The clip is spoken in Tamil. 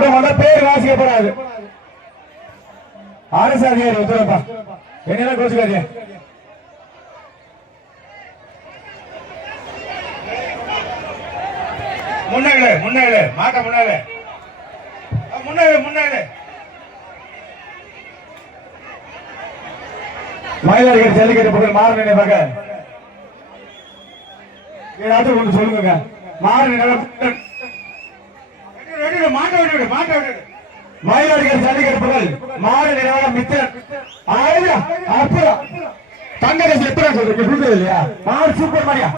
கூட்டம் வந்தா பேர் வாசிக்கப்படாது. அரசு அதிகாரி உத்தரப்பா என்ன கோச்சுக்காதீங்க. முன்னாடி முன்னாடி மாட்ட முன்னாடி முன்னாடி முன்னாடி மயிலாடுதுறை ஜல்லிக்கட்டு புகழ் மாறு நினைவாக ஏதாவது ஒன்று சொல்லுங்க. மாறு மயிலாடுதுறை ஜல்லிக்கட்டு புகழ் மாறு நினைவாக மித்திரன் அற்புதம். தங்க எத்தனை சொல்றீங்க இல்லையா? மாறு சூப்பர் மாரியா